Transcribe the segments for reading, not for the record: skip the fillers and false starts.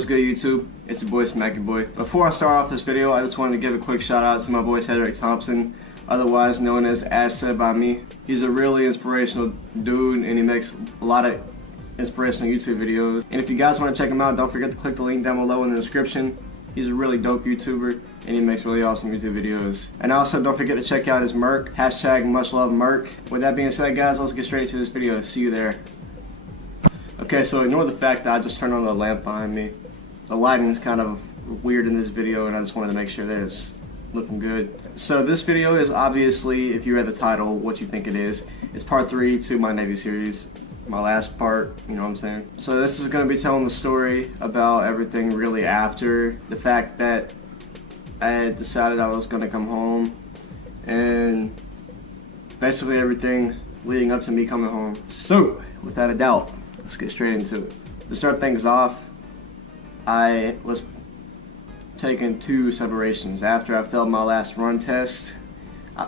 What's good, YouTube? It's your boy SmackyBoi. Before I start off this video, I just wanted to give a quick shout out to my boy Cedric Thompson, otherwise known as Said by me. He's a really inspirational dude and he makes a lot of inspirational YouTube videos. And if you guys want to check him out, don't forget to click the link down below in the description. He's a really dope YouTuber and he makes really awesome YouTube videos. And also don't forget to check out his merch, hashtag much love merch. With that being said, guys, let's get straight into this video. See you there. Okay, so ignore the fact that I just turned on the lamp behind me. The lighting is kind of weird in this video and I just wanted to make sure that it's looking good. So this video is obviously, if you read the title, what you think it is. It's part 3 to my Navy series. My last part, you know what I'm saying? So this is going to be telling the story about everything really after the fact that I had decided I was going to come home and basically everything leading up to me coming home. So, without a doubt, let's get straight into it. To start things off, I was taking 2 separations. After I failed my last run test,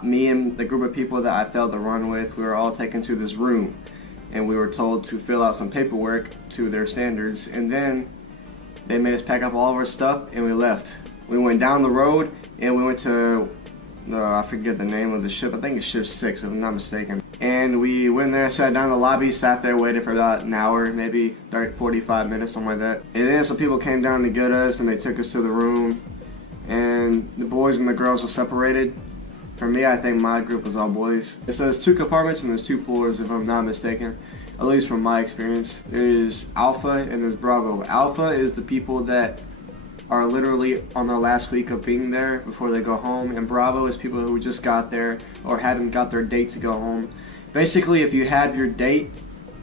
me and the group of people that I failed the run with, we were all taken to this room and we were told to fill out some paperwork to their standards, and then they made us pack up all of our stuff and we left. We went down the road and we went to, I forget the name of the ship, I think it's ship 6 if I'm not mistaken. And we went there, sat down in the lobby, sat there, waited for about an hour, maybe 30, 45 minutes, something like that. And then some people came down to get us and they took us to the room. And the boys and the girls were separated. For me, I think my group was all boys. It says 2 compartments and there's 2 floors if I'm not mistaken. At least from my experience. There's Alpha and there's Bravo. Alpha is the people that are literally on their last week of being there before they go home. And Bravo is people who just got there or hadn't got their date to go home. Basically, if you have your date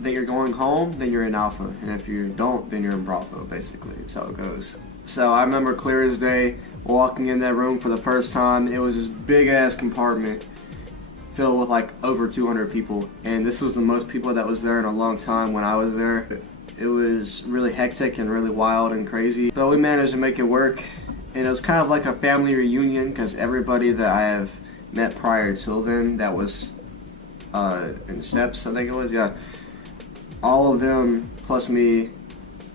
that you're going home, then you're in Alpha. And if you don't, then you're in Bravo, basically. That's how it goes. So I remember clear as day walking in that room for the first time. It was this big-ass compartment filled with like over 200 people. And this was the most people that was there in a long time when I was there. It was really hectic and really wild and crazy. But we managed to make it work. And it was kind of like a family reunion because everybody that I have met prior till then that was in steps, I think it was, yeah. All of them, plus me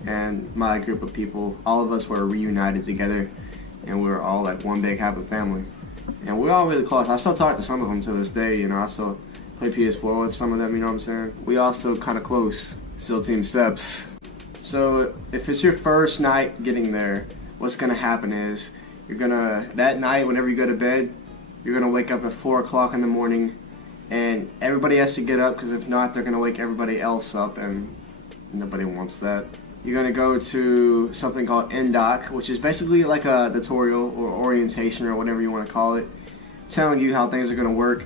and my group of people, all of us were reunited together, and we were all like one big happy family. And we're all really close. I still talk to some of them to this day, you know. I still play PS4 with some of them, you know what I'm saying? We all still kind of close, still team steps. So if it's your first night getting there, what's gonna happen is you're gonna, that night whenever you go to bed, you're gonna wake up at 4 o'clock in the morning. And everybody has to get up because if not, they're going to wake everybody else up and nobody wants that. You're going to go to something called NDOC, which is basically like a tutorial or orientation or whatever you want to call it, telling you how things are going to work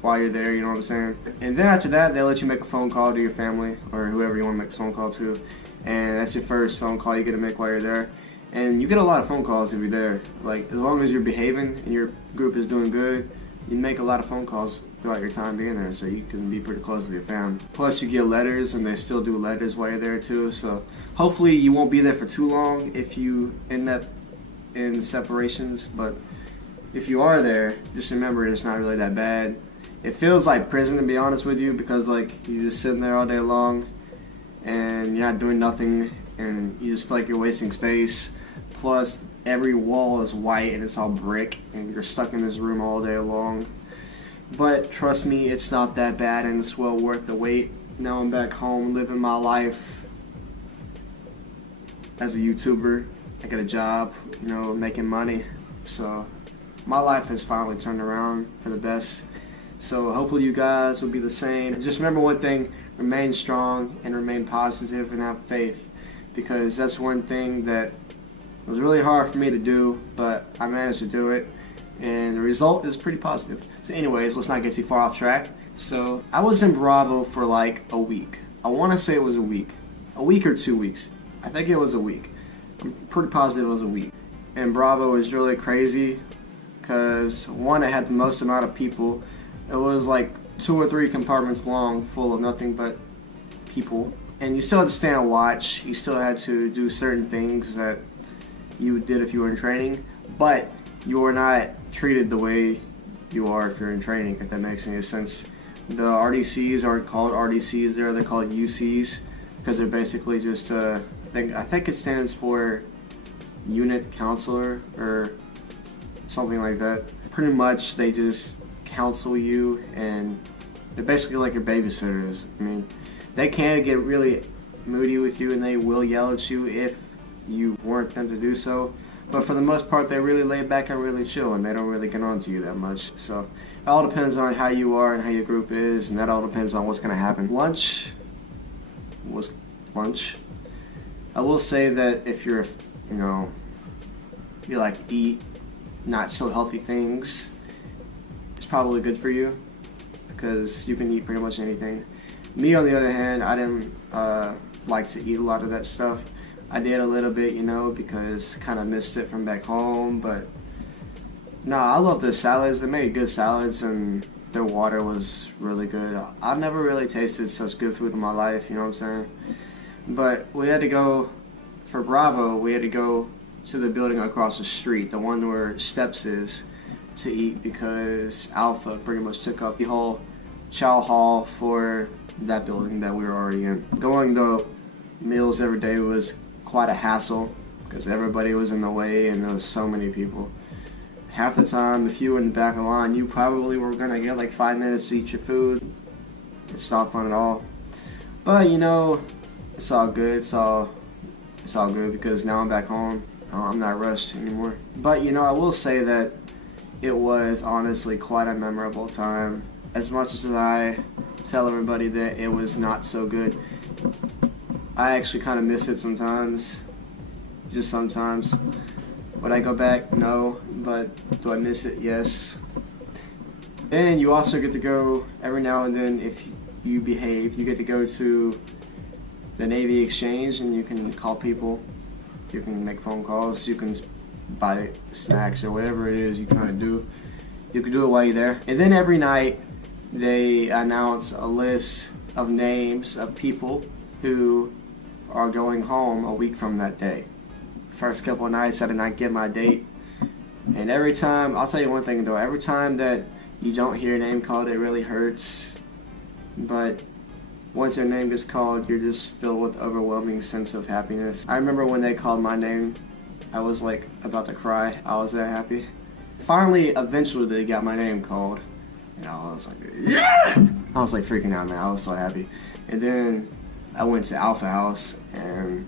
while you're there, you know what I'm saying? And then after that, they'll let you make a phone call to your family or whoever you want to make a phone call to. And that's your first phone call you get to make while you're there. And you get a lot of phone calls if you're there. Like, as long as you're behaving and your group is doing good, you make a lot of phone calls throughout your time being there, so you can be pretty close with your fam. Plus you get letters, and they still do letters while you're there too, so hopefully you won't be there for too long if you end up in separations, but if you are there, just remember it's not really that bad. It feels like prison, to be honest with you, because like you're just sitting there all day long and you're not doing nothing and you just feel like you're wasting space. Plus every wall is white and it's all brick and you're stuck in this room all day long. But trust me, it's not that bad and it's well worth the wait. Now I'm back home living my life as a YouTuber. I got a job, you know, making money. So my life has finally turned around for the best. So hopefully you guys will be the same. Just remember one thing, remain strong and remain positive and have faith, because that's one thing that it was really hard for me to do, but I managed to do it, and the result is pretty positive. So anyways, let's not get too far off track. So I was in Bravo for like a week. I want to say it was a week or 2 weeks. I think it was a week. I'm pretty positive it was a week. And Bravo was really crazy because one, it had the most amount of people. It was like 2 or 3 compartments long, full of nothing but people. And you still had to stand and watch. You still had to do certain things that you did if you were in training, but you are not treated the way you are if you're in training, if that makes any sense. The RDCs aren't called RDCs there, they're called UCs, because they're basically just think it stands for unit counselor or something like that. Pretty much they just counsel you, and they're basically like your babysitters. I mean, they can get really moody with you and they will yell at you if you warrant them to do so. But for the most part, they really lay back and really chill, and they don't really get on to you that much. So it all depends on how you are and how your group is, and that all depends on what's going to happen. Lunch was lunch. I will say that if you're, you like eat not so healthy things, it's probably good for you because you can eat pretty much anything. Me, on the other hand, I didn't like to eat a lot of that stuff. I did a little bit, because I kind of missed it from back home, but nah, I love their salads. They made good salads, and their water was really good. I've never really tasted such good food in my life, you know what I'm saying? But we had to go, for Bravo, we had to go to the building across the street, the one where Steps is, to eat, because Alpha pretty much took up the whole chow hall for that building that we were already in. Going to meals every day was quite a hassle because everybody was in the way and there was so many people. Half the time, if you were in the back of the line, you probably were gonna get like 5 minutes to eat your food. It's not fun at all. But it's all good. It's all good because now I'm back home. I'm not rushed anymore. But I will say that it was honestly quite a memorable time. As much as I tell everybody that it was not so good, I actually kind of miss it sometimes, just sometimes. Would I go back? No. But do I miss it? Yes. And you also get to go every now and then, if you behave, you get to go to the Navy Exchange, and you can call people, you can make phone calls, you can buy snacks or whatever it is you kind of do. You can do it while you're there. And then every night they announce a list of names of people who are going home a week from that day. First couple of nights I did not get my date, and every time, I'll tell you one thing though, every time that you don't hear your name called, it really hurts. But once your name gets called, you're just filled with overwhelming sense of happiness. I remember when they called my name, I was like about to cry. I was that happy. Finally, eventually they got my name called, and I was like, yeah! I was like freaking out, man. I was so happy. And then I went to Alpha House and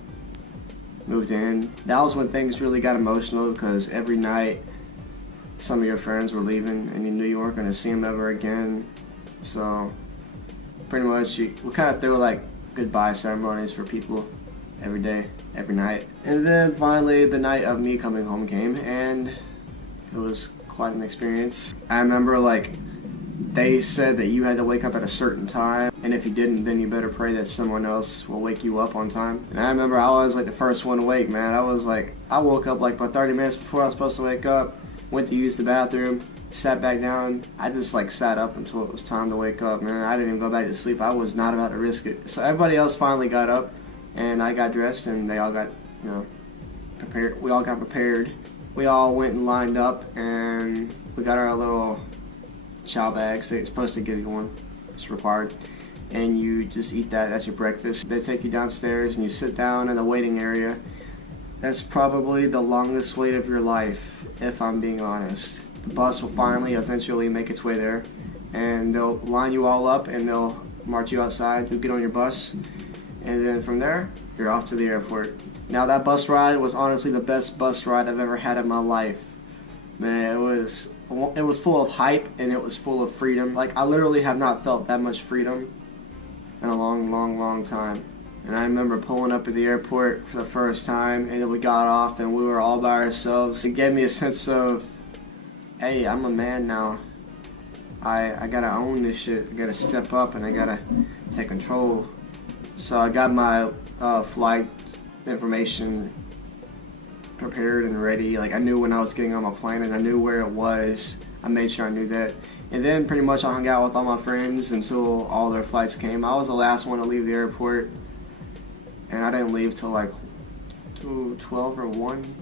moved in. That was when things really got emotional, because every night some of your friends were leaving and you knew you weren't going to see them ever again. So pretty much we kind of threw like goodbye ceremonies for people every day, every night. And then finally the night of me coming home came, and it was quite an experience. I remember they said that you had to wake up at a certain time, and if you didn't, then you better pray that someone else will wake you up on time. And I remember I was like the first one awake, man. I woke up like about 30 minutes before I was supposed to wake up, went to use the bathroom, sat back down. I just sat up until it was time to wake up, man. I didn't even go back to sleep. I was not about to risk it. So everybody else finally got up, and I got dressed, and they all got, prepared. We all got prepared. We all went and lined up, and we got our little chow bags. They're supposed to give you one. It's required. And you just eat that. That's your breakfast. They take you downstairs, and you sit down in the waiting area. That's probably the longest wait of your life, if I'm being honest. The bus will finally, eventually make its way there, and they'll line you all up, and they'll march you outside. You get on your bus, and then from there, you're off to the airport. Now, that bus ride was honestly the best bus ride I've ever had in my life. Man, it was full of hype, and it was full of freedom. I literally have not felt that much freedom in a long, long, long time. And I remember pulling up at the airport for the first time, and then we got off, and we were all by ourselves. It gave me a sense of, hey, I'm a man now. I gotta own this shit. I gotta step up, and I gotta take control. So I got my flight information prepared and ready. I knew when I was getting on my plane, and I knew where it was. I made sure I knew that. And then pretty much I hung out with all my friends until all their flights came. I was the last one to leave the airport, and I didn't leave till 12 or 1.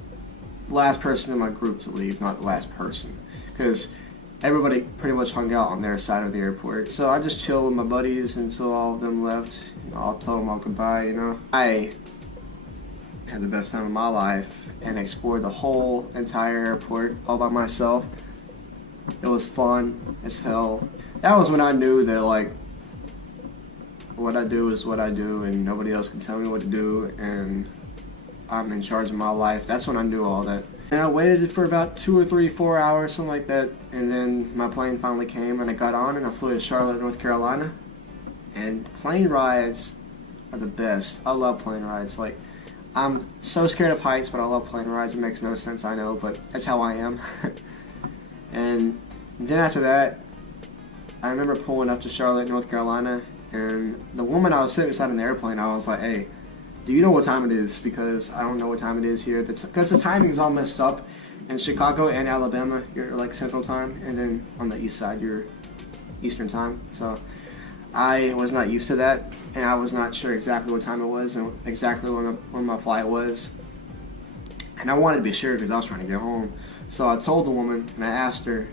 Last person in my group to leave, not the last person, because everybody pretty much hung out on their side of the airport. So I just chilled with my buddies until all of them left. I'll tell them all goodbye, I Had the best time of my life and explored the whole entire airport all by myself. It was fun as hell. That was when I knew that, like, what I do is what I do and nobody else can tell me what to do and I'm in charge of my life. That's when I knew all that. And I waited for about 2 or 3, 4 hours, something like that, and then my plane finally came and I got on and I flew to Charlotte, North Carolina. And plane rides are the best. I love plane rides. Like, I'm so scared of heights, but I love plane rides. It makes no sense, I know, but that's how I am. And then after that, I remember pulling up to Charlotte, North Carolina, and the woman I was sitting beside in the airplane, I was like, hey, do you know what time it is? Because I don't know what time it is here. Because the timing's all messed up. In Chicago and Alabama, you're like Central Time, and then on the east side, you're Eastern Time. So I was not used to that, and I was not sure exactly what time it was and exactly when my flight was. And I wanted to be sure because I was trying to get home. So I told the woman, and I asked her,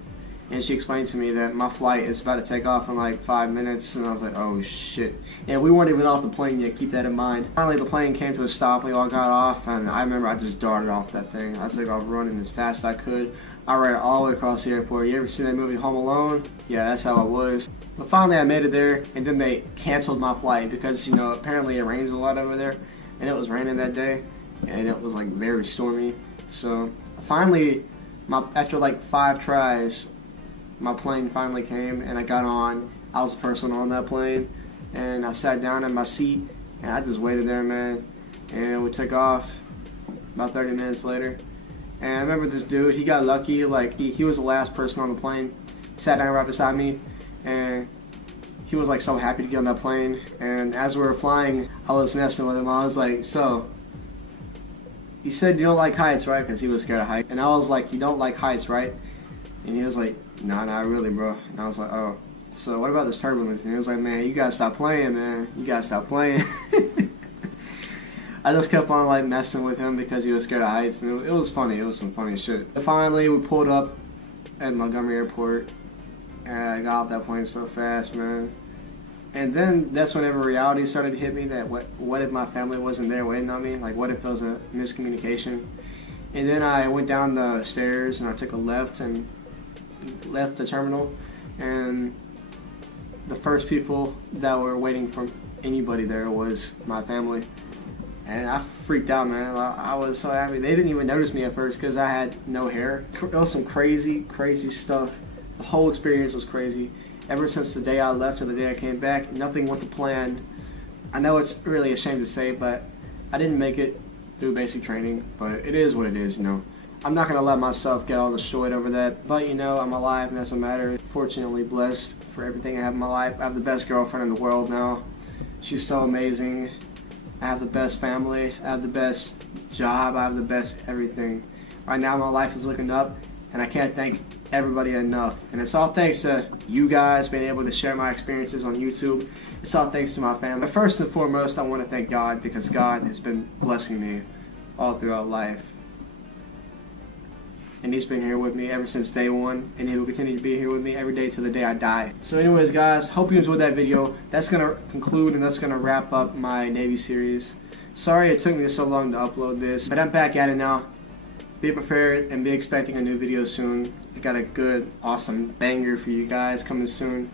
and she explained to me that my flight is about to take off in like 5 minutes, and I was like, oh shit. And we weren't even off the plane yet, keep that in mind. Finally the plane came to a stop, we all got off, and I remember I just darted off that thing. I took off running as fast as I could. I ran all the way across the airport. You ever seen that movie Home Alone? Yeah, that's how I was. But finally I made it there, and then they canceled my flight because, you know, apparently it rains a lot over there, and it was raining that day, and it was like very stormy. So finally, after like 5 tries, my plane finally came and I got on. I was the first one on that plane, and I sat down in my seat and I just waited there, man, and we took off about 30 minutes later. And I remember this dude, he got lucky, like he was the last person on the plane. He sat down right beside me and he was like so happy to get on that plane. And as we were flying, I was messing with him. I was like, so you said you don't like heights, right? Because he was scared of heights. And I was like, you don't like heights, right? And he was like, nah, not really, bro. And I was like, oh, so what about this turbulence? And he was like, man, you gotta stop playing, man. You gotta stop playing. I just kept on like messing with him because he was scared of heights, and it was funny. It was some funny shit. Finally, we pulled up at Montgomery Airport, and I got off that plane so fast, man. And then that's whenever reality started to hit me that what if my family wasn't there waiting on me? Like, what if it was a miscommunication? And then I went down the stairs and I took a left and left the terminal, and the first people that were waiting for anybody there was my family. And I freaked out, man. I was so happy. They didn't even notice me at first because I had no hair. It was some crazy, crazy stuff. The whole experience was crazy. Ever since the day I left to the day I came back, nothing went to plan. I know it's really a shame to say, but I didn't make it through basic training. But it is what it is, you know. I'm not going to let myself get all destroyed over that. But, you know, I'm alive, and that's what matters. Fortunately blessed for everything I have in my life. I have the best girlfriend in the world now. She's so amazing. I have the best family, I have the best job, I have the best everything. Right now my life is looking up, and I can't thank everybody enough. And it's all thanks to you guys being able to share my experiences on YouTube. It's all thanks to my family. But first and foremost, I want to thank God, because God has been blessing me all throughout life. And He's been here with me ever since day one, and He will continue to be here with me every day till the day I die. So anyways, guys, hope you enjoyed that video. That's going to conclude, and that's going to wrap up my Navy series. Sorry it took me so long to upload this, but I'm back at it now. Be prepared and be expecting a new video soon. I got a good, awesome banger for you guys coming soon.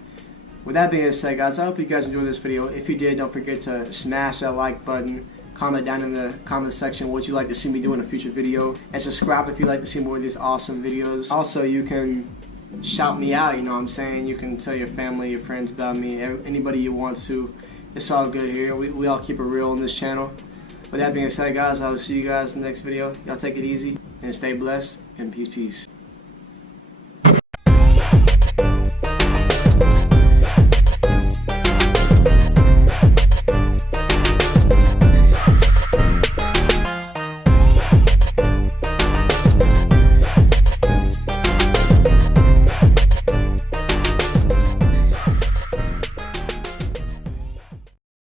With that being said, guys, I hope you guys enjoyed this video. If you did, don't forget to smash that like button. Comment down in the comment section what you'd like to see me do in a future video, and subscribe if you'd like to see more of these awesome videos. Also, you can shout me out, you know what I'm saying? You can tell your family, your friends about me, anybody you want to. It's all good here. We all keep it real on this channel. With that being said, guys, I will see you guys in the next video. Y'all take it easy and stay blessed, and peace.